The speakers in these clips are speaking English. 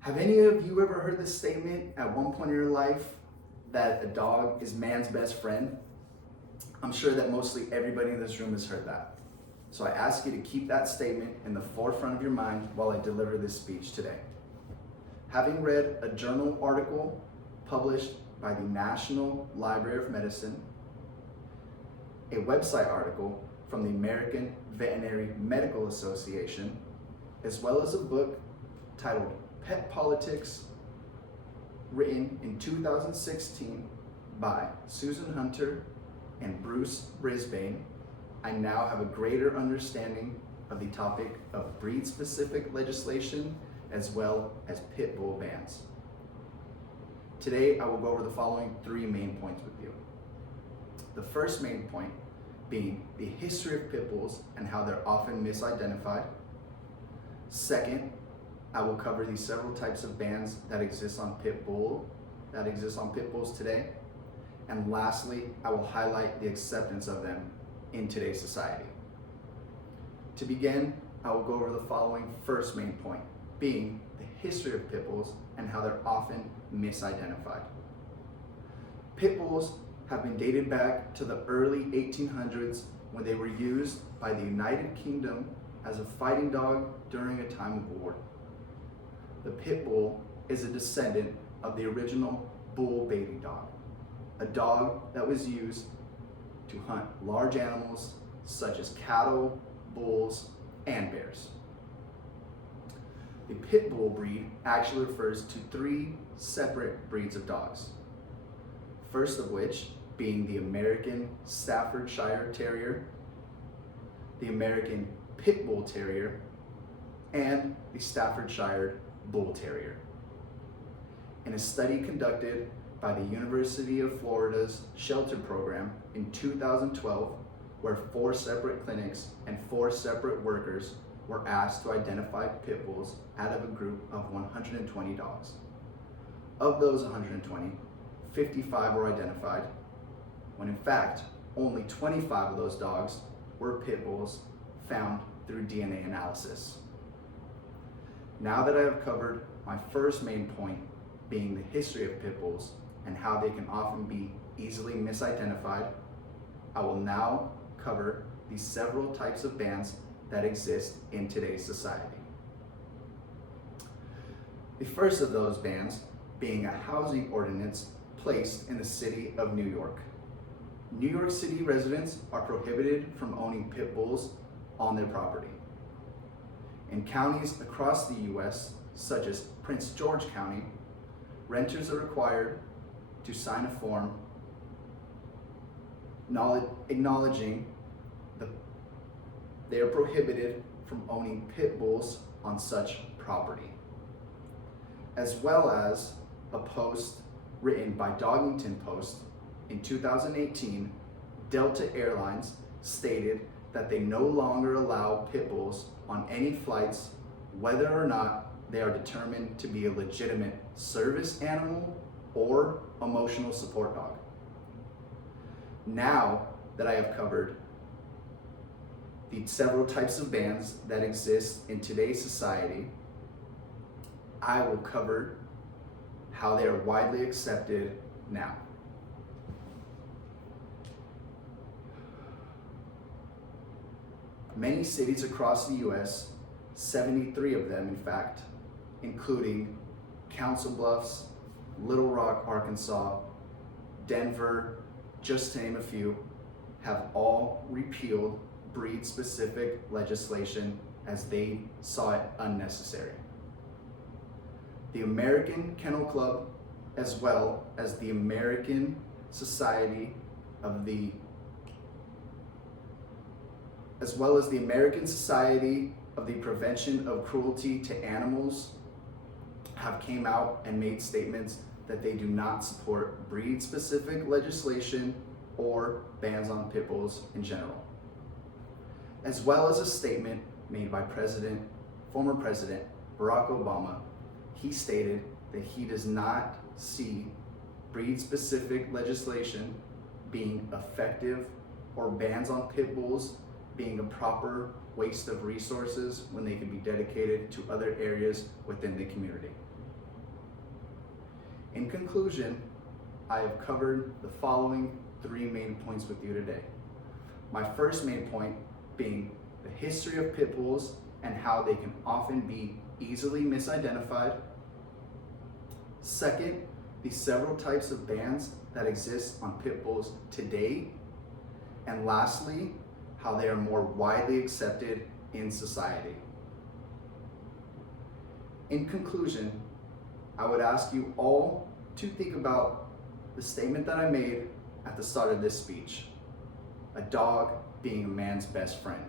Have any of you ever heard this statement at one point in your life that a dog is man's best friend? I'm sure that mostly everybody in this room has heard that. So I ask you to keep that statement in the forefront of your mind while I deliver this speech today. Having read a journal article published by the National Library of Medicine, a website article from the American Veterinary Medical Association, as well as a book titled Pet Politics, written in 2016 by Susan Hunter and Bruce Brisbane, I now have a greater understanding of the topic of breed-specific legislation as well as pit bull bans. Today, I will go over the following three main points with you. The first main point being the history of pit bulls and how they're often misidentified. Second, I will cover the several types of bans that exist on pit bulls today. And lastly, I will highlight the acceptance of them in today's society. To begin, I will go over the following first main point, being the history of pit bulls and how they're often misidentified. Pit bulls have been dated back to the early 1800s when they were used by the United Kingdom as a fighting dog during a time of war. The pit bull is a descendant of the original bull baiting dog, a dog that was used to hunt large animals such as cattle, bulls, and bears. The pit bull breed actually refers to three separate breeds of dogs. First of which being the American Staffordshire Terrier, the American Pit Bull Terrier, and the Staffordshire Bull Terrier. In a study conducted by the University of Florida's Shelter Program in 2012, where 4 separate clinics and 4 separate workers were asked to identify pit bulls out of a group of 120 dogs. Of those 120, 55 were identified, when in fact, only 25 of those dogs were pit bulls found through DNA analysis. Now that I have covered my first main point, being the history of pit bulls and how they can often be easily misidentified, I will now cover the several types of bans that exist in today's society. The first of those bans being a housing ordinance placed in the city of New York. New York City residents are prohibited from owning pit bulls on their property. In counties across the US, such as Prince George County, renters are required to sign a form acknowledging they are prohibited from owning pit bulls on such property, as well as a post written by Dogington Post in 2018. Delta Airlines stated that they no longer allow pit bulls on any flights, whether or not they are determined to be a legitimate service animal or emotional support dog. Now that I have covered the several types of bans that exist in today's society, I will cover how they are widely accepted now. Many cities across the US, 73 of them in fact, including Council Bluffs, Little Rock, Arkansas, Denver, just to name a few, have all repealed breed-specific legislation as they saw it unnecessary. The American Kennel Club, as well as the American Society of the Prevention of Cruelty to Animals, have came out and made statements that they do not support breed-specific legislation or bans on pit bulls in general. As well as a statement made by former President Barack Obama, he stated that he does not see breed-specific legislation being effective or bans on pit bulls being a proper waste of resources when they can be dedicated to other areas within the community. In conclusion, I have covered the following 3 main points with you today. My first main point being the history of pit bulls and how they can often be easily misidentified. Second, the several types of bans that exist on pit bulls today. And lastly, how they are more widely accepted in society. In conclusion, I would ask you all to think about the statement that I made at the start of this speech: a dog being a man's best friend.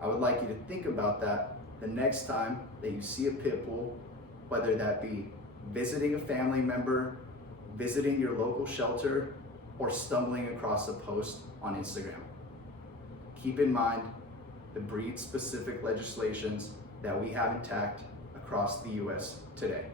I would like you to think about that the next time that you see a pit bull, whether that be visiting a family member, visiting your local shelter, or stumbling across a post on Instagram. Keep in mind the breed-specific legislations that we have intact across the US today.